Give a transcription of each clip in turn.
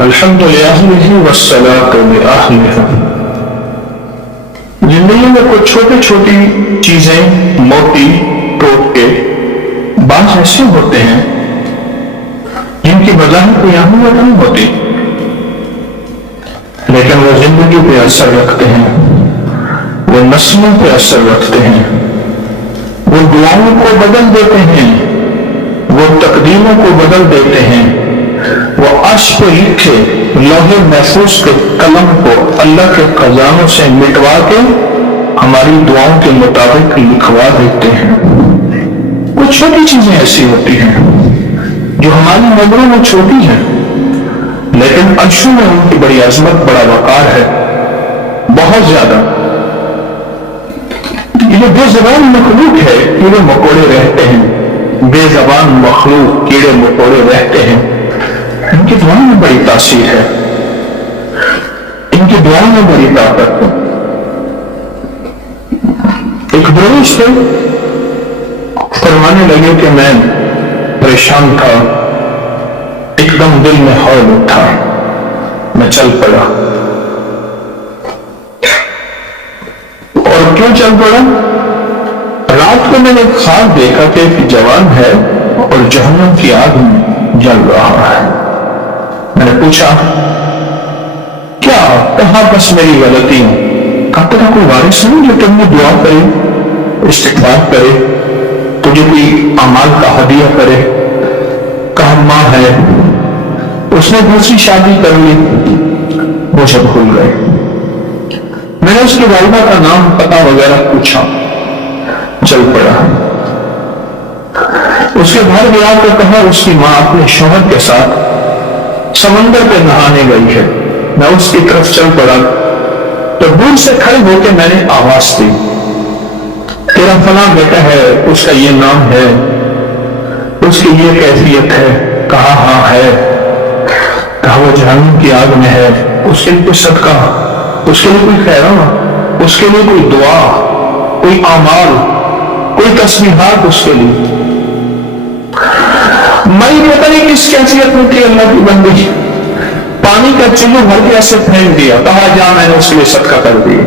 الحمد للہ والصلاۃ لأہلہ۔ زندگی میں کچھ چھوٹی چھوٹی چیزیں موٹی ٹوٹکے بعض ایسے ہوتے ہیں جن کی بظاہر کوئی اہمیت نہیں ہوتی، لیکن وہ زندگی پہ اثر رکھتے ہیں، وہ نسلوں پہ اثر رکھتے ہیں، وہ دعاؤں کو بدل دیتے ہیں، وہ تقدیروں کو بدل دیتے ہیں، وہ عرش پہ لکھے لوح محفوظ کے قلم کو اللہ کے خزانوں سے مٹوا کے ہماری دعاؤں کے مطابق لکھوا دیتے ہیں۔ کچھ چھوٹی چیزیں ایسی ہوتی ہیں جو ہماری نظروں میں چھوٹی ہیں، لیکن عرشوں میں ان کی بڑی عظمت، بڑا وقار ہے، بہت زیادہ۔ یہ بے زبان مخلوق ہے، کیڑے مکوڑے رہتے ہیں، بے زبان مخلوق کیڑے مکوڑے رہتے ہیں، ان کی دعاؤں میں بڑی تاثیر ہے، ان کی دعاؤں میں بڑی طاقت ہے۔ ایک درویش تھے، فرمانے لگے کہ میں پریشان تھا، ایک دم دل میں ہول اٹھا، میں چل پڑا۔ اور کیوں چل پڑا؟ رات کو میں نے خواب دیکھا کہ ایک جوان ہے اور جہنم کی آگ میں جل رہا ہے۔ میں نے پوچھا کیا؟ کہاں بس میری غلطی ہے۔ کہا تیرا کوئی وارث نہیں جو تم نے دعا کرے، استغفار کرے، تجھے کوئی اعمال کا ہدیہ کرے؟ کہا ماں ہے، اس نے دوسری شادی کر لی، مجھے بھول گئے۔ میں نے اس کی والدہ کا نام پتہ وغیرہ پوچھا، چل پڑا۔ اس کے گھر گیا تو کہا اس کی ماں اپنے شوہر کے ساتھ سمندر پہ نہانے گئی ہے۔ میں اس کی طرف چل پڑا تو دور سے کھڑے ہو کے میں نے آواز دی، تیرا فلاں بیٹا ہے، اس کا یہ نام ہے، اس کی یہ کیفیت ہے؟ کہا ہاں ہے۔ کہا وہ جہنم کی آگ میں ہے، اس کے لیے کوئی صدقہ، اس کے لیے کوئی خیرات، اس کے لیے کوئی دعا، کوئی اعمال، کوئی تسبیحات اس کے لیے؟ میں پتہ نہیں کس کیفیت میں تھی اللہ کی بندی، پانی کا چلو بھر کے ایسے پھینک دیا، کہا جا میں نے اس کے لیے صدقہ کر دیا۔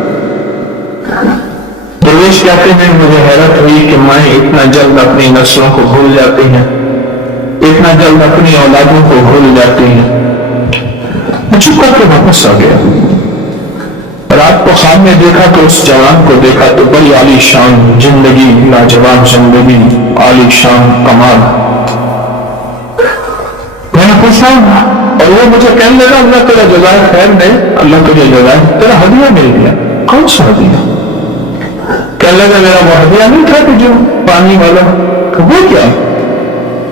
درویش کہتے ہیں مجھے حیرت ہوئی کہ مائیں اتنا جلد اپنی نسلوں کو بھول جاتی ہیں، اتنا جلد اپنی اولادوں کو بھول جاتی ہیں۔ میں چپ کر کے واپس آ گیا۔ رات کو خواب میں دیکھا تو اس جوان کو دیکھا تو بڑی عالی شان زندگی، لاجواب زندگی، عالی شان کمال۔ میں نے پوچھا اور وہ مجھے کہنے لگا اللہ تیرا جزائے خیر دے، اللہ تجھے جزائے، تیرا ہدیہ مل گیا۔ کون سا ہدیہ؟ کہنے لگا میرا وہ ہدیہ نہیں تھا کہ جو پانی والا، وہ کیا؟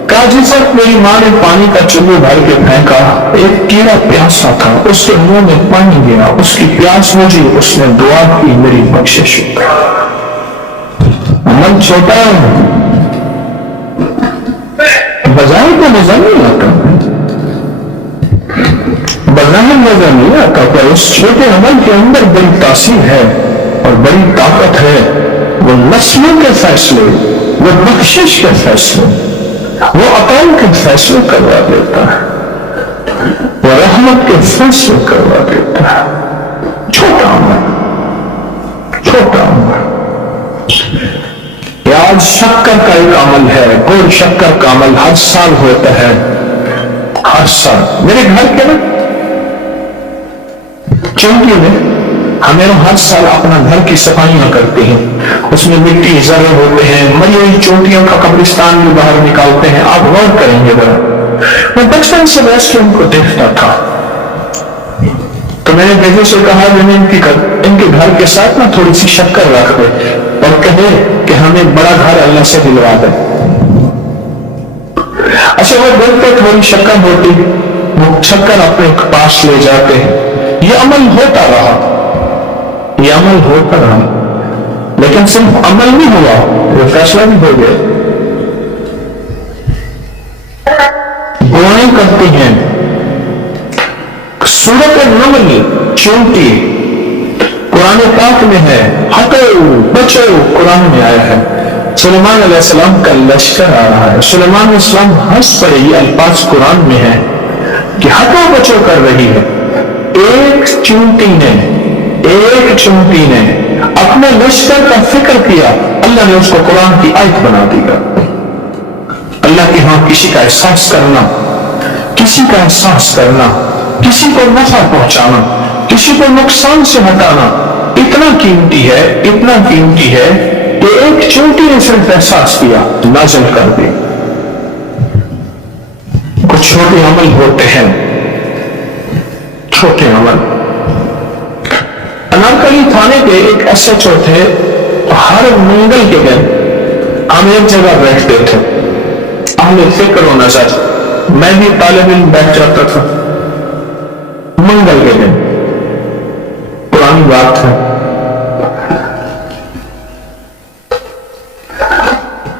کہا جس وقت میری ماں نے پانی کا چلو بھر کے پھینکا، ایک کیڑا پیاسا تھا، اس کے منہ میں پانی گیا، اس کی پیاس بجھی، اس نے دعا کی میری بخشش ہو۔ عمل چھوٹا بظاہر کو نظر نہیں آتا، بظاہر نظر نہیں آتا، پر اس چھوٹے عمل کے اندر بڑی تاثیر ہے اور بڑی طاقت ہے۔ وہ نسلوں کے فیصلے، وہ بخشش کے فیصلے، وہ عطا کے فیصلے کروا دیتا ہے، وہ رحمت کے فیصلے کروا دیتا ہے۔ چھوٹا عمل، چھوٹا عمل۔ آج شکر کا ایک عمل ہے، گڑ شکر کا عمل ہر سال ہوتا ہے، ہر سال۔ میرے گھر کے نا چونٹی میں ہمیں ہر سال اپنا گھر کی صفائیاں کرتے ہیں، اس میں مٹی ذرے ہوتے ہیں، مری ہوئی چونٹیوں کا قبرستان بھی باہر نکالتے ہیں۔ آپ غور کریں گے ذرا، میں بچپن سے بیٹھ کے ان کو دیکھتا تھا تو میں نے بیٹے سے کہا میں نے ان کے گھر کے ساتھ نا تھوڑی سی شکر رکھ دے اور کہے کہ ہمیں بڑا گھر اللہ سے دلوا دے۔ اچھا وہ دل پہ تھوڑی شکر ہوتی، وہ شکر اپنے پاس لے جاتے ہیں۔ یہ عمل ہوتا رہا، یہ عمل ہوتا رہا، لیکن صرف عمل نہیں ہوا، وہ فیصلہ بھی ہو گیا۔ دعائیں کرتے ہیں۔ سورۃ النمل چونٹی قرآن پاک میں ہے، ہٹو بچو قرآن میں آیا ہے۔ سلیمان علیہ السلام کا لشکر آ رہا ہے، سلیمان علیہ السلام ہنس پڑے، یہ الفاظ قرآن میں ہے۔ کہ ہٹو بچو کر رہی ہے. ایک چونٹی نے اپنے لشکر کا فکر کیا، اللہ نے اس کو قرآن کی آیت بنا دیا. اللہ کے ہاں کسی کا احساس کرنا، کسی کو نفع پہنچانا، کسی کو نقصان سے ہٹانا اتنا قیمتی ہے کہ ایک چونٹی نے صرف احساس کیا، نازل کر دی. کچھ چھوٹے عمل ہوتے ہیں، چھوٹے عمل. انارکلی تھانے کے ایک SHO تھے، ہر منگل کے دن ہم ایک جگہ بیٹھتے تھے، اہل فکر و نظر. میں بھی طالب علم بیٹھ جاتا تھا منگل کے دن. پرانی بات ہے.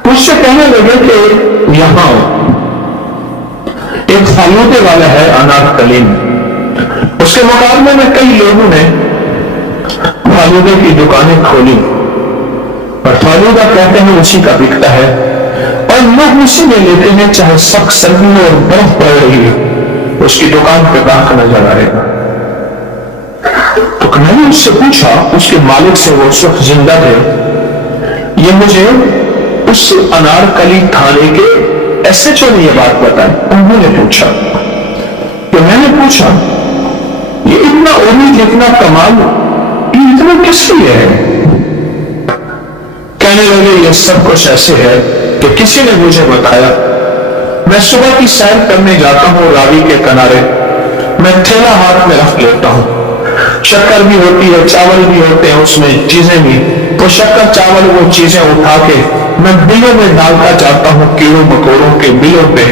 مجھ سے کہنے لگے کہ یہاں ایک فالودے والا ہے انارکلی میں، اس کے مقابلے میں کئی لوگوں نے فالودے کی دکانیں کھولی اور فالودہ کہتے ہیں اسی کا بکتا ہے اور لوگ اسی میں لیتے ہیں، چاہے سخت سردی میں اور برف پڑ رہی ہے اس کی دکان پہ گاہک نظر آئے گا. تو میں نے اس سے پوچھا، اس کے مالک سے، وہ اس وقت زندہ تھے، یہ مجھے اس انارکلی تھانے کے SHO نے یہ بات بتائی. انہوں نے پوچھا کہ میں نے پوچھا یہ اتنا امید، اتنا کمال، یہ اتنا کس لیے ہے؟ کہنے لگے یہ سب کچھ ایسے ہے کہ کسی نے مجھے بتایا، میں صبح کی سیر کرنے جاتا ہوں راوی کے کنارے، میں تھیلا ہاتھ میں رکھ لیتا ہوں، شکر بھی ہوتی ہے، چاول بھی ہوتے ہیں اس میں، چیزیں بھی. وہ شکر چاول وہ چیزیں اٹھا کے میں بلوں میں ڈالتا جاتا ہوں، کیڑوں مکوڑوں کے بلوں پہ.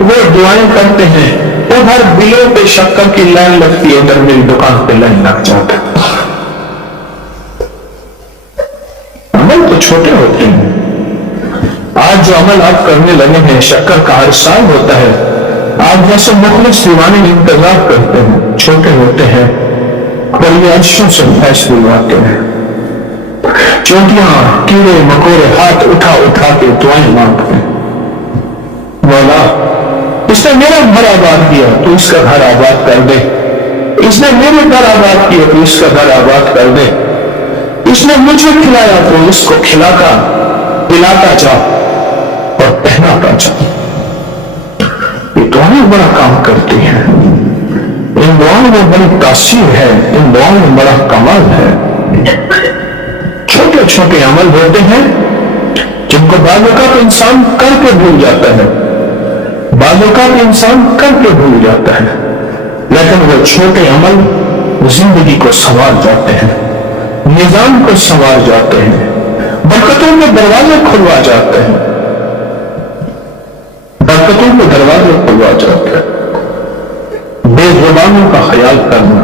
وہ دعائیں کرتے ہیں، ادھر بلوں پہ شکر کی لائن لگتی ہے، ادھر میری دکان پہ لائن لگ جاتا ہے. عمل تو چھوٹے ہوتے ہیں. آج جو عمل آپ کرنے لگے ہیں، شکر کا ہر سال ہوتا ہے، آپ جیسے مخلص دیوانے انتظار کرتے ہیں، چھوٹے ہوتے ہیں اور یہ عرشوں سے فیض دلواتے ہیں. چونٹیاں، کیڑے مکوڑے ہاتھ اٹھا کے دعائیں مانگتے ہیں. مولا اس نے میرا گھر آباد کیا تو اس کا گھر آباد کر دے، اس نے میرے گھر آباد کیا تو اس کا گھر آباد کر دے، اس نے مجھے کھلایا تو اس کو کھلاتا پلاتا جا اور پہناتا جا. یہ دعائیں بڑا کام کرتی ہیں، ان دعاؤں میں بڑی تاثیر ہے، ان دعاؤں میں بڑا کمال ہے. چھوٹے چھوٹے عمل ہوتے ہیں جن کو بعض اوقات انسان کر کے بھول جاتا ہے، لیکن وہ چھوٹے عمل زندگی کو سنوار جاتے ہیں، نظام کو سنوار جاتے ہیں، برکتوں کے دروازے کھلوا جاتے ہیں. بے زبانوں کا خیال کرنا،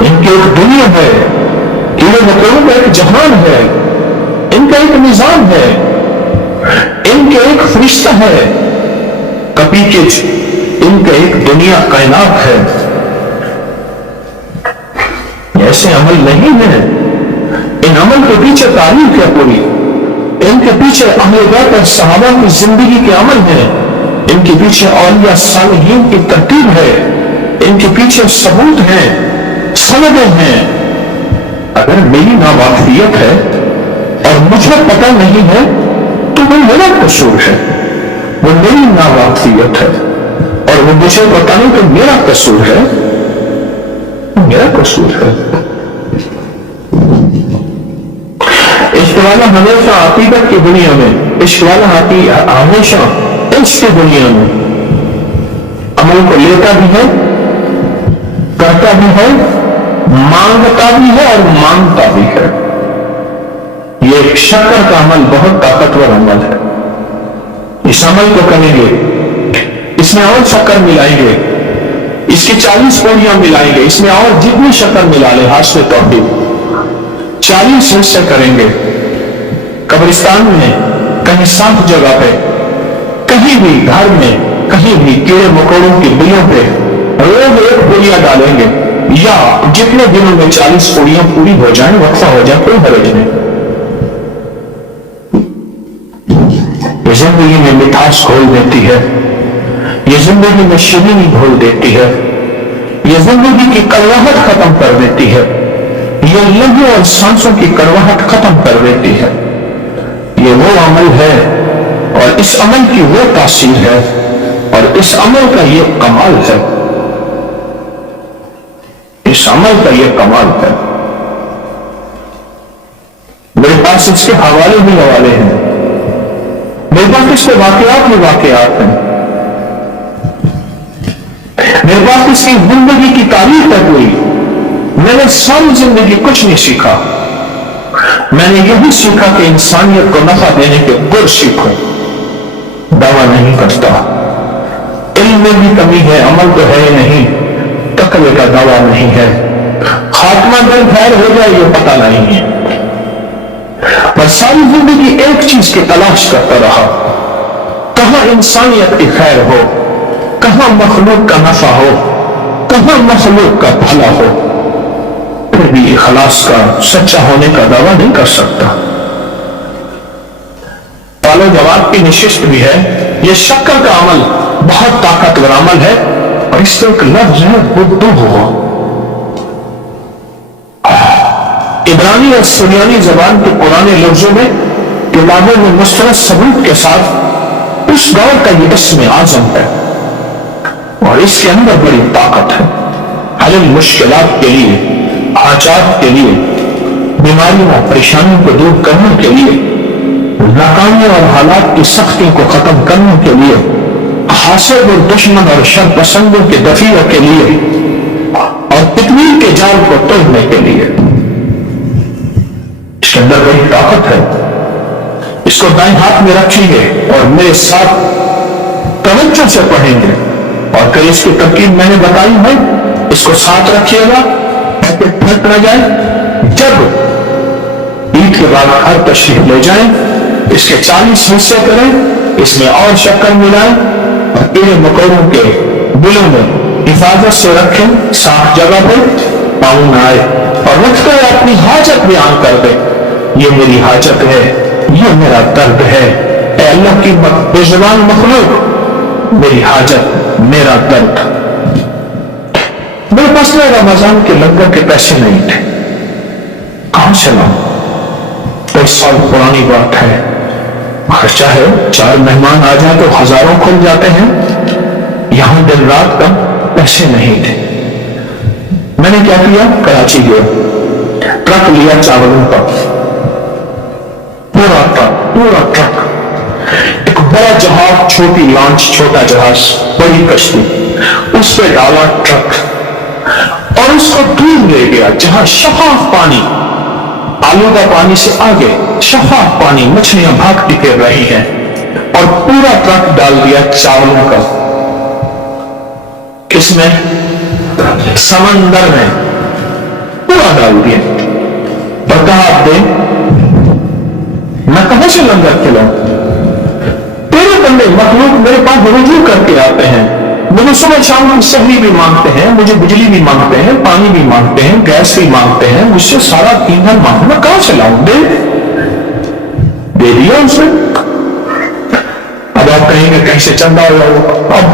ان کی ایک دنیا ہے، کیڑے مکوڑوں کا ایک جہان ہے، ان کا ایک نظام ہے، ان کے ایک فرشتہ ہے کپیکج، ان کا ایک دنیا کائنات ہے. ایسے عمل نہیں ہیں، ان عمل کے پیچھے تاریخ ہے پوری، ان کے پیچھے اہل بیت اور صحابہ کی زندگی کے عمل ہیں، ان کے پیچھے اولیاء صالحین کی ترتیب ہے، ان کے پیچھے ثبوت ہیں، سندیں ہیں. اگر میری ناواقفیت ہے اور مجھے پتہ نہیں ہے تو وہ میرا قصور ہے، وہ میری ناواقفیت ہے اور وہ مجھے پتہ نہیں تو میرا قصور ہے. عشق والا ہمیشہ عقیدت کی دنیا میں، عشق والا ہمیشہ عشق کی دنیا میں عمل کو لیتا بھی ہے، کرتا بھی ہے، مانگتا بھی ہے اور مانگتا بھی ہے. یہ ایک شکر کا عمل بہت طاقتور عمل ہے. اس عمل کو کریں گے، اس میں اور شکر ملائیں گے، اس کی 40 پوڑیاں ملائیں گے، اس میں اور جتنی شکر ملا لے حاصل توحید 40 حصے کریں گے. قبرستان میں کہیں صاف جگہ پہ، کہیں بھی گھر میں، کہیں بھی کیڑے مکوڑوں کی بلوں پہ روز ایک پوڑیاں ڈالیں گے، یا جتنے دنوں میں 40 پوڑیاں پوری ہو جائیں، وقفہ ہو جائے، کوئی حرج نہیں. یہ زندگی میں مٹھاس گھول دیتی ہے، یہ زندگی میں شیرینی گھول دیتی ہے، یہ زندگی کی کڑواہٹ ختم کر دیتی ہے، یہ لہو اور سانسوں کی کڑواہٹ ختم کر دیتی ہے۔ یہ وہ عمل ہے اور اس عمل کی وہ تاثیر ہے اور اس عمل کا یہ کمال ہے، اس عمل کا یہ کمال ہے۔ میرے پاس اس کے حوالے بھی حوالے ہیں، میرے پاس اس کے واقعات بھی واقعات ہیں، میرے پاس اس کی زندگی کی تاریخ ہے پوری۔ میں نے ساری زندگی کچھ نہیں سیکھا، میں نے یہی سیکھا کہ انسانیت کو نفع دینے کے گر سیکھوں، دعویٰ نہیں کرتا۔ علم میں بھی کمی ہے، عمل تو ہے نہیں، تقوی کا دعویٰ نہیں ہے، خاتمہ دل خیر ہو جائے یہ پتہ نہیں ہے۔ پر ساری زندگی ایک چیز کی تلاش کرتا رہا، کہاں انسانیت کی خیر ہو، کہاں مخلوق کا نفع ہو، کہاں مخلوق کا بھلا ہو۔ پھر بھی اخلاص کا سچا ہونے کا دعویٰ نہیں کر سکتا۔ سوال و جواب کی نشست بھی ہے، یہ شکر کا عمل بہت طاقتور عمل ہے اور اس کا ایک لفظ ہے بدو ہو۔ عبرانی اور سریانی زبان کے پرانے لفظوں میں کتابوں میں مستند ثبوت کے ساتھ اس دور کا یہ اسم اعظم ہے اور اس کے اندر بڑی طاقت ہے۔ حل مشکلات کے لیے، حاجات کے لیے، بیماریوں اور پریشانیوں کو دور کرنے کے لیے، ناکامیوں اور حالات کی سختی کو ختم کرنے کے لیے، حاسد اور دشمن اور شر پسندوں کے دفیع کے لیے اور تکمیل کے جال کو توڑنے کے لیے۔ اس کے اندر بڑی طاقت ہے۔ اس کو دائیں ہاتھ میں رکھیں گے اور میرے ساتھ توجہ سے پڑھیں گے، اور پھر اس کی ترکیب میں نے بتائی ہے، اس کو ساتھ رکھیے گا تاکہ پھٹ نہ جائے۔ جب عید کے بعد ہر تشریف لے جائیں، اس کے 40 حصے کریں، اس میں اور شکر ملائیں اور کیڑے مکوڑوں کے بلوں میں حفاظت سے رکھیں، صاف جگہ پہ پاؤں نہ آئے، اور رکھ کر اپنی حاجت بیان کر دیں۔ یہ میری حاجت ہے، یہ میرا درد ہے، اے اللہ کی بے زبان مخلوق، میری حاجت، میرا درد۔ میرے پاس رمضان کے لنگر کے پیسے نہیں تھے، کہاں سے لاؤں؟ 10 سال پرانی بات ہے، خرچہ ہے، 4 مہمان آ جائیں تو ہزاروں کھل جاتے ہیں، یہاں دن رات کا پیسے نہیں تھے۔ میں نے کیا کیا؟ کراچی گیا، ٹرک لیا چاولوں کا، پورا ٹرک، ایک بڑا جہاز، چھوٹی لانچ، چھوٹا جہاز، بڑی کشتی، اس پہ ڈالا ٹرک اور اس کو دور لے گیا جہاں شفاف پانی، آلودہ پانی سے آگے شفاف پانی، مچھلیاں بھاگتی پھر رہی ہیں، اور پورا ٹرک ڈال دیا چاولوں کا۔ کس میں؟ سمندر میں، پورا ڈال دیا۔ بتا دیں میں کہاں سے لنگر کھلاؤں؟ تیرے بندے مخلوق میرے پاس رجوع کر کے آتے ہیں، مجھے صبح شام کی سحری بھی مانگتے ہیں، مجھے بجلی بھی مانگتے ہیں، پانی بھی مانگتے ہیں، گیس بھی مانگتے ہیں، مجھ سے سارا ایندھن مانگتے، میں کہاں سے لاؤں؟ دے دیا اس نے۔ اب آپ کہیں گے کہیں سے چندہ ہو جاؤ، اب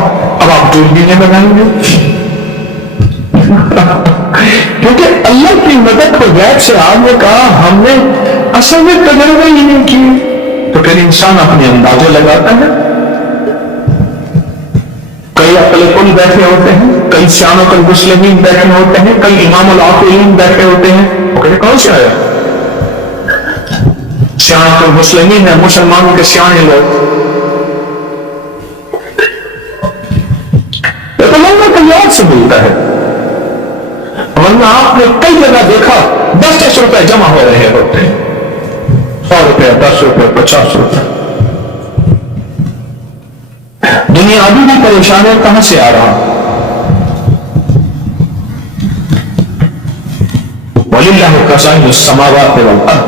آپ جو دینے لگائیں گے کیونکہ اللہ کی مدد کو غیب سے آپ نے کہا، ہم نے اصل میں تجربہ ہی نہیں کیے، تو پھر انسان اپنے اندازے لگاتا ہے۔ کئی عقل کل بیٹھے ہوتے ہیں، کئی سیان المسلمین بیٹھے ہوتے ہیں، کئی امام العاقلین بیٹھے ہوتے ہیں، کون سے آیا؟ سیان المسلمین ہے، مسلمانوں کے سیانے لوگ۔ تو اللہ کا یاد سے ملتا ہے، ورنہ آپ نے کئی جگہ دیکھا 10 روپے جمع ہو رہے ہوتے ہیں، 100 روپے، 10 روپے، 50 روپے۔ دنیا ابھی بھی پریشان ہے، کہاں سے آ رہا؟ وَلِلَّهِ خَزَائِنُ السَّمَاوَاتِ وَالْأَرْضِ،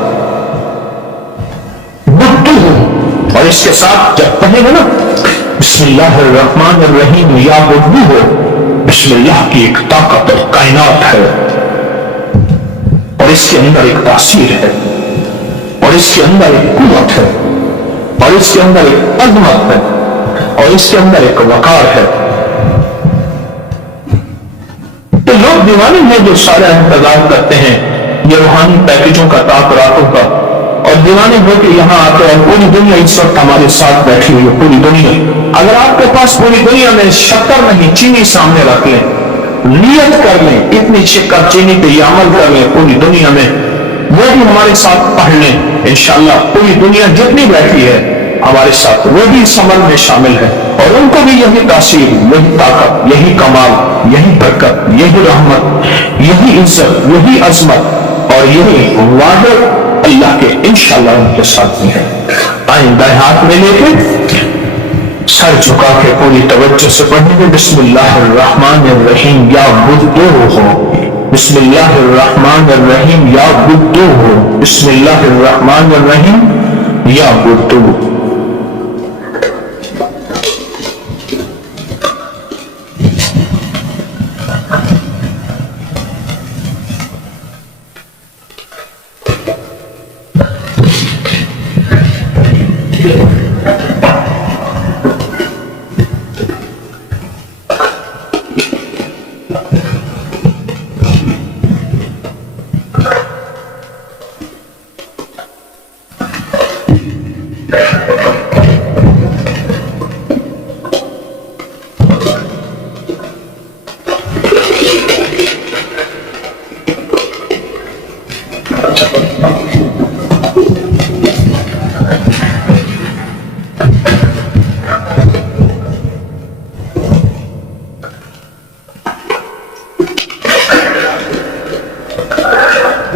اور اس کے ساتھ جب کہیں گے نا بسم اللہ الرحمن الرحیم، یا بدو ہو، بسم اللہ کی ایک طاقت اور کائنات ہے، اور اس کے اندر ایک تاثیر ہے، اور اس کے اندر ایک قوت ہے، اور اس کے اندر ایک عظمت ہے اور اس کے اندر ایک وقار ہے. تو لوگ دیوانے ہیں جو سارا انتظار کرتے ہیں یہ روحانی پیکجوں کا، تاثراتوں کا، اور دیوانے ہو کے یہاں آتے ہیں. پوری دنیا اس وقت ہمارے ساتھ بیٹھی ہوئی ہے، پوری دنیا. اگر آپ کے پاس پوری دنیا میں شکر نہیں، چینی سامنے رکھ لیں، نیت کر لیں اتنی شکر چینی پہ یہ عمل کر لیں پوری دنیا میں، وہ بھی ہمارے ساتھ پڑھ لیں انشاءاللہ. پوری دنیا جتنی بیٹھی ہے ہمارے ساتھ وہ بھی اس عمل میں شامل ہے اور ان کو بھی یہی تاثیر، یہی طاقت، یہی کمال، یہی برکت، یہی رحمت، یہی عزت، یہی عظمت اور یہی وعدہ اللہ کے انشاءاللہ ان کے ساتھ بھی ہے. آئیں دائیں ہاتھ میں لے کے سر جھکا کے پوری توجہ سے پڑھیں گے. بسم اللہ الرحمن الرحیم یا بدو ہو، بسم اللہ الرحمن الرحیم یا بدو ہو، بسم اللہ الرحمن الرحیم یا بدو.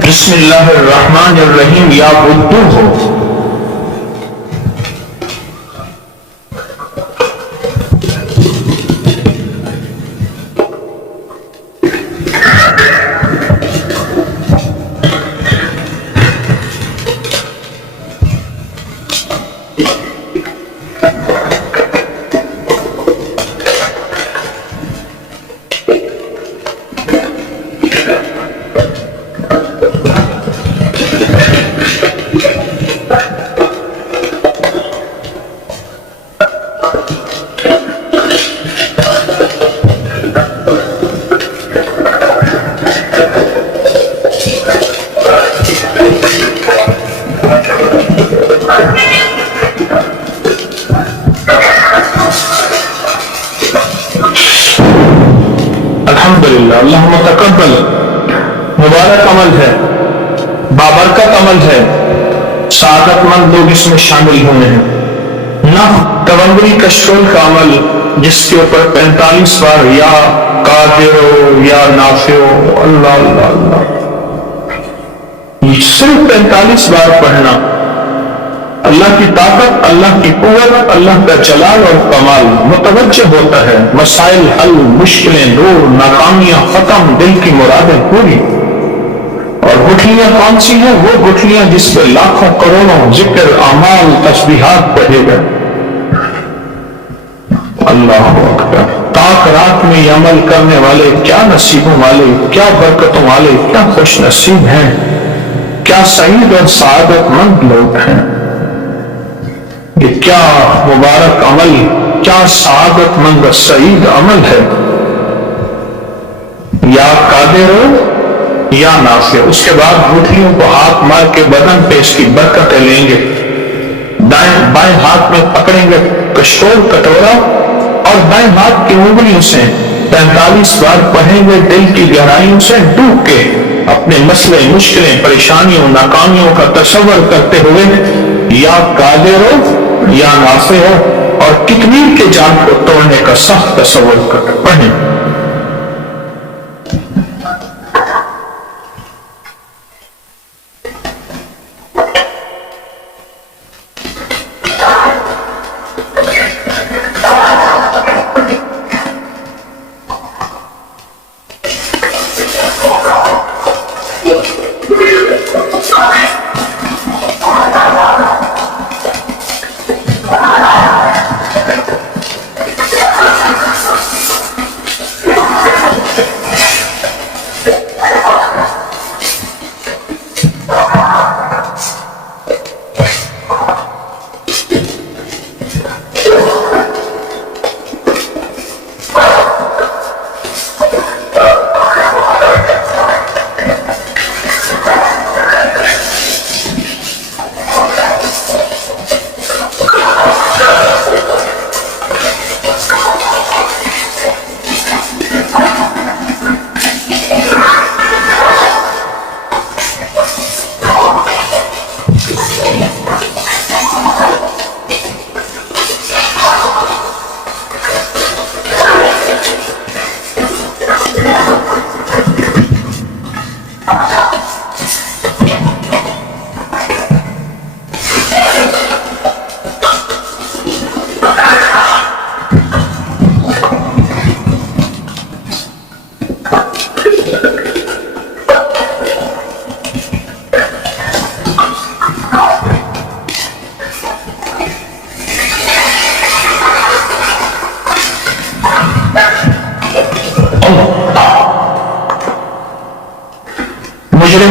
بسم اللہ الرحمن الرحیم یا بدو ہو. اللہم تقبل. مبارک عمل ہے، بابرکت عمل ہے، سعادت مند لوگ اس میں شامل ہوئے ہیں. نہ تونگری کشکول کا عمل جس کے اوپر 45 بار یا قادر یا نافع اللہ اللہ اللہ، صرف 45 بار پڑھنا. اللہ کی طاقت، اللہ کی قوت، اللہ کا جلال اور کمال متوجہ ہوتا ہے. مسائل حل، مشکلیں دور، ناکامیاں ختم، دل کی مرادیں پوری. اور گٹھلیاں کون سی ہیں؟ وہ گٹھلیاں جس پہ لاکھوں کروڑوں ذکر، اعمال، تسبیحات پڑھے گئے. اللہ اکبر. تاک رات میں یہ عمل کرنے والے کیا نصیبوں والے، کیا برکتوں والے، کیا خوش نصیب ہیں، کیا سعید اور سعادت مند لوگ ہیں. یہ کیا مبارک عمل، کیا سعادت مند سعید عمل ہے. یا قادر ہو یا نافع. اس کے بعد گٹھلیوں کو ہاتھ مار کے بدن پہ اس کی برکتیں لیں گے. بائیں ہاتھ میں پکڑیں گے کشکول، کٹورا، اور بائیں ہاتھ کی انگلیوں سے 45 بار پڑھیں گے دل کی گہرائیوں سے ڈوب کے، اپنے مسئلے، مشکلیں، پریشانیوں، ناکامیوں کا تصور کرتے ہوئے یا قادر ہو یا نافع ہو، اور کتنی کے جان کو توڑنے کا سخت تصور کر پڑھیں.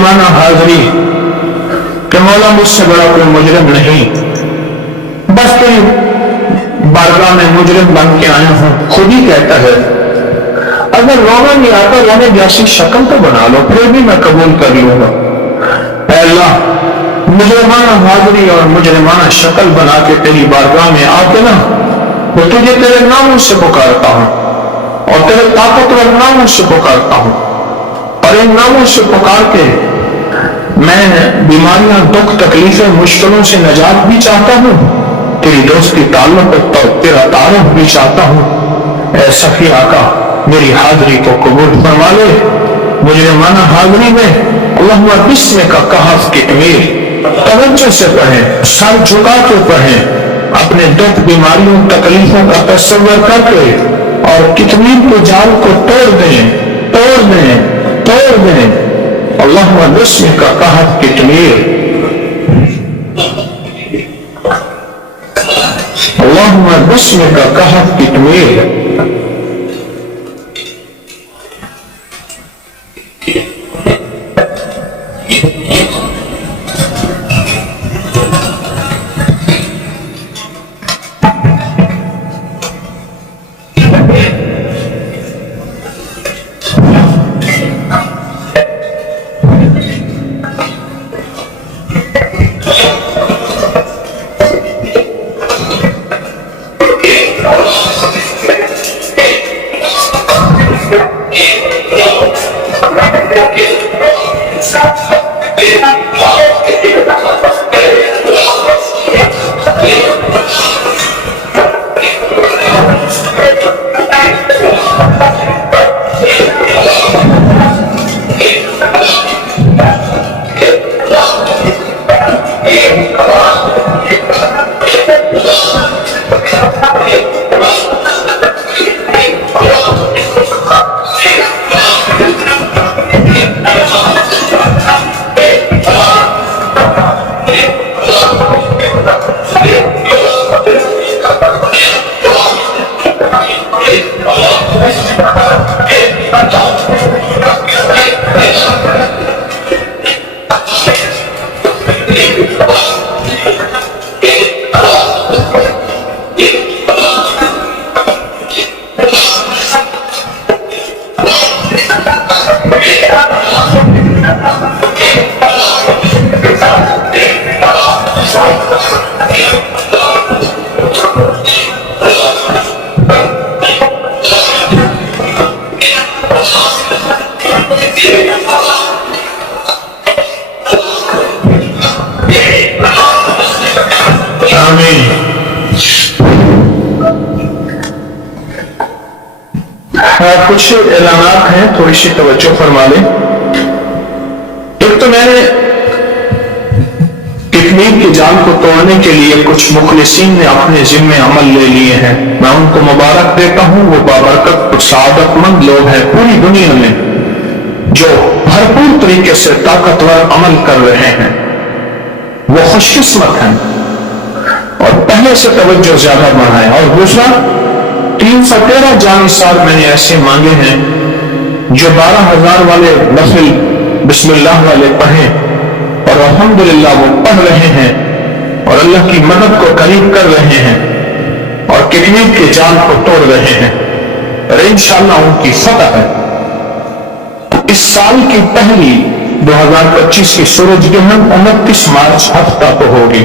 مجرمانہ حاضری کہ مولا مجھ سے بڑا کوئی مجرم نہیں، بس تیری بارگاہ میں مجرم بن کے آیا ہوں۔ خود ہی کہتا ہے اگر رونا نہیں آتا رونے جیسی شکل تو بنا لو، پھر بھی میں قبول کر لوں گا۔ اے اللہ، مجرمانہ حاضری اور مجرمانہ شکل بنا کے تیری بارگاہ میں آ کے نا وہ تجھے تیرے ناموں سے پکارتا ہوں اور تیرے طاقتور ناموں سے پکارتا ہوں، اور ان ناموں سے پکار کے میں بیماریاں، دکھ، تکلیفیں، مشکلوں سے نجات بھی چاہتا ہوں، تیری دوستی، تعلق اور تیرا تعارف بھی چاہتا ہوں۔ اے سخی آقا، میری حاضری کو قبول فرما لے۔ مجرمانہ حاضری میں اللہم بسم کا کہف کی امیر توجہ سے پڑھیں، سر جھکا کے پڑھیں، اپنے دکھ، بیماریوں، تکلیفوں کا تصور کر کے اور کتمیر کے جال کو توڑ دیں، توڑ دیں، توڑ دیں۔ اللہم بسم کا کہف کی امیر، اللہم بسم کا کہف کی امیر۔ کچھ اعلانات ہیں، تھوڑی سی توجہ فرما لیں۔ ایک تو میں نے کتمیر کے جال کو توڑنے کے لیے کچھ مخلصین نے اپنے ذمے عمل لے لیے ہیں، میں ان کو مبارک دیتا ہوں۔ وہ بابرکت سعادت مند لوگ ہیں پوری دنیا میں جو بھرپور طریقے سے طاقتور عمل کر رہے ہیں، وہ خوش قسمت ہیں اور پہلے سے توجہ زیادہ بڑھائیں۔ اور دوسرا، 313 جانثار میں نے ایسے مانگے ہیں جو 12,000 والے نفل بسم اللہ والے پڑھیں، اور الحمدللہ وہ پڑھ رہے ہیں اور اللہ کی مدد کو قریب کر رہے ہیں اور کتمیر کے جال کو توڑ رہے ہیں، اور انشاءاللہ ان کی فتح ہے۔ اس سال کی پہلی 2025 کی سورج گرہن 29 مارچ ہفتہ کو ہوگی،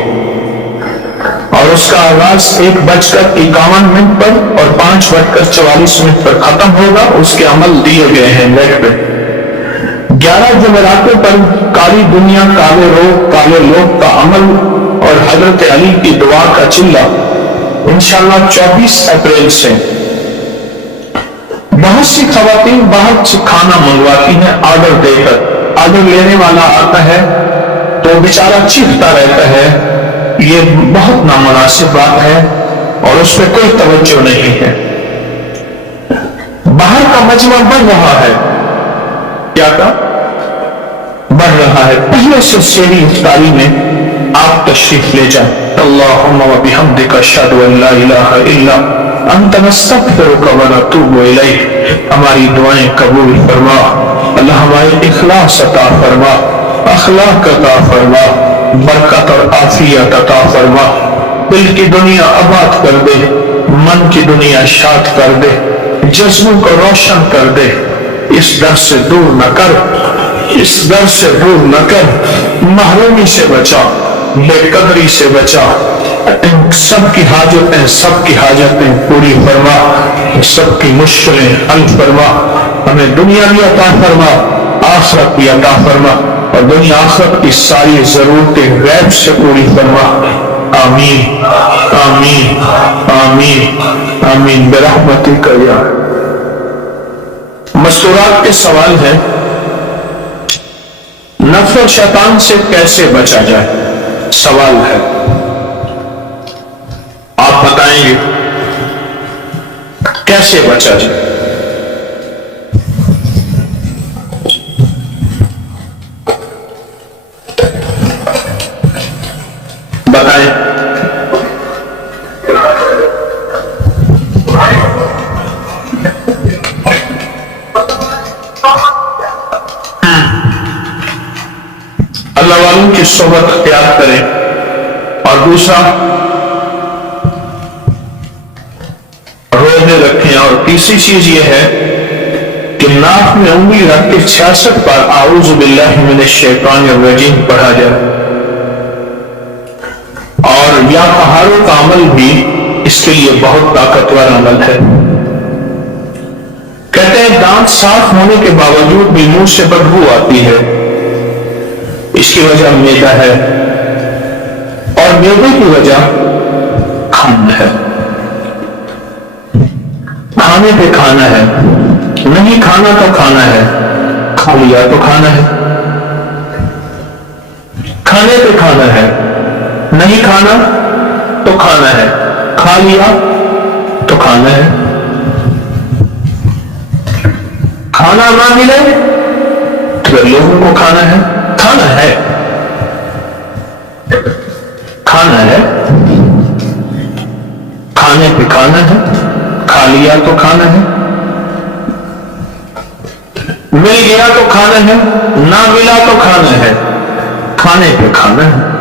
اور اس کا آغاز 1:51 پر اور 5:44 پر ختم ہوگا۔ اس کے عمل دیے گئے ہیں نیٹ پہ۔ 11 جمعراتوں پر کالی دنیا، کالے روگ، کالے لوگ کا عمل اور حضرت علی کی دعا کا چلہ انشاءاللہ 24 اپریل سے۔ بہت سی خواتین باہر سے کھانا منگواتی ہیں آرڈر دے کر، آرڈر لینے والا آتا ہے تو بیچارہ چیختا رہتا ہے، یہ بہت نامناسب بات ہے اور اس پہ کوئی توجہ نہیں ہے۔ باہر کا مجمع بڑھ رہا ہے، کیا کا بڑھ رہا ہے، پہلے سے سیری افطاری میں آپ تشریف لے جائیں۔ اللہم و بحمدک اشہد ان لا الہ الا انت نستغفرک و نتوب الیک۔ ہماری دعائیں قبول فرما، اللہ ہمارے اخلاص عطا فرما، اخلاق عطا فرما، برکت اور عافیت عطا فرما، دل کی دنیا آباد کر دے، من کی دنیا شاد کر دے، جذبوں کو روشن کر دے، اس در سے دور نہ کر، اس در سے دور نہ کر، محرومی سے بچا، بے قدری سے بچا، ان سب کی حاجتیں، سب کی حاجتیں پوری فرما، سب کی مشکلیں حل فرما، ہمیں دنیا بھی عطا فرما، آخرت بھی عطا فرما، اور دنیا آخرت کی ساری ضرورتیں غیب سے پوری فرما، آمین آمین آمین آمین برحمتک یا۔ مستورات کے سوال ہے، نفس اور شیطان سے کیسے بچا جائے؟ سوال ہے، آپ بتائیں گے کیسے بچا جائے؟ بتائیں۔ اللہ والوں کی صحبت اختیار کریں، اور دوسرا روزے رکھیں، اور تیسری چیز یہ ہے کہ ناک میں انگلی رکھ کے 66 بار اعوذ باللہ من الشیطان الرجیم پڑھا جائے، اور یا پہاڑوں کا عمل بھی اس کے لیے بہت طاقتور عمل ہے۔ کہتے ہیں دانت صاف ہونے کے باوجود بھی منہ سے بدبو آتی ہے، اس کی وجہ معدہ ہے، اور معدے کی وجہ کھانا ہے، کھانے پہ کھانا ہے، نہیں کھانا تو کھانا ہے، کھا لیا تو کھانا ہے، کھانے پہ کھانا ہے، نہیں کھانا تو کھانا ہے، کھا لیا تو کھانا ہے، کھانا نہ ملے تو لوگوں کو کھانا ہے، کھانا ہے، کھانا ہے، کھانے پہ کھانا ہے، کھا لیا تو کھانا ہے، مل گیا تو کھانا ہے، نہ ملا تو کھانا ہے، کھانے پہ کھانا ہے،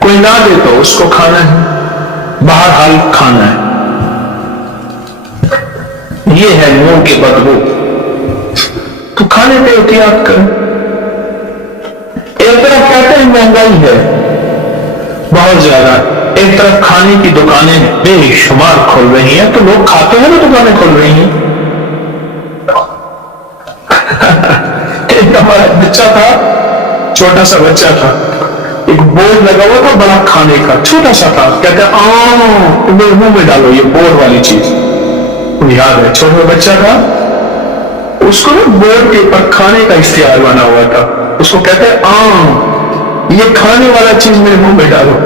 کوئی نہ دے تو اس کو کھانا ہے، بہرحال کھانا ہے۔ یہ ہے منہ کی بدبو، تو کھانے پہ احتیاط کریں۔ ایک طرف کہتے ہیں مہنگائی ہے بہت زیادہ، ایک طرف کھانے کی دکانیں بے شمار کھل رہی ہیں، تو لوگ کھاتے ہیں نا، دکانیں کھل رہی ہیں۔ ایک ہمارا بچہ تھا، چھوٹا سا بچہ تھا، ایک بورڈ لگا ہوا تھا بڑا کھانے کا، چھوٹا سا تھا، کہتے ہیں منہ میں ڈالو یہ بورڈ والی چیز، یاد ہے چھوٹا بچہ تھا، اس کو نا بورڈ کے اوپر کھانے کا اشتہار بنا ہوا تھا، اس کو کہتے ہیں یہ کھانے والا چیز میرے منہ میں ڈالو۔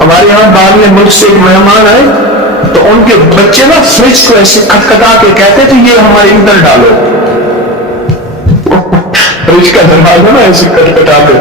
ہمارے یہاں باہر ملک سے ایک مہمان آئے تو ان کے بچے نا فریج کو ایسے کھٹکھٹا کے کہتے تھے یہ ہمارے اندر ڈالو، فریج کا دروازہ نا ایسے کھٹکھٹا کے